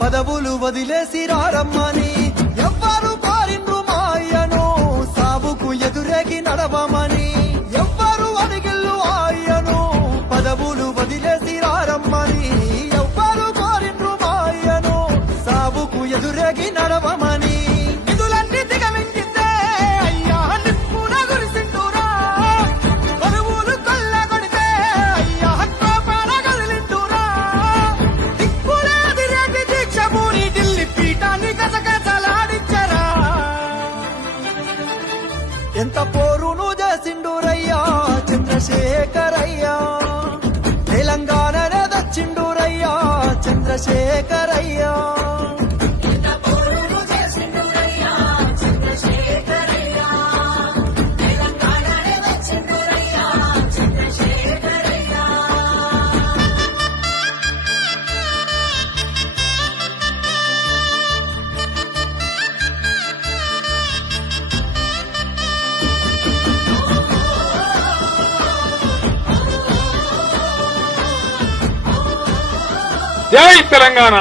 పదవులు వదిలేసి రారమ్మని ఎవ్వరు కోరిండ్రు మాయను సాబుకు ఎదురేగి నడవమని ఎవ్వరు అడిగిల్లు ఆయను పదవులు వదిలేసి రారమ్మని ఎవ్వరు కోరిండ్రు మాయను సాబుకు ఎదురేగి నడవమని నిధులన్నీ దిగమింగిందే అయ్యా నిప్పున గురిసిండురా పరువులు కొల్లగొడితే అయ్యా కోపాల కదిలిండురా దిక్కులే అదిరేగి దీక్ష పూరి ఢిల్లీ పీఠాన్ని కసకసలాడించరా ఎంత పోరును చేసిండురయ్యా చంద్రశేఖరయ్యా తెలంగాణనే దచ్చిండురయ్యా చంద్రశేఖరయ్యా జై తెలంగాణ।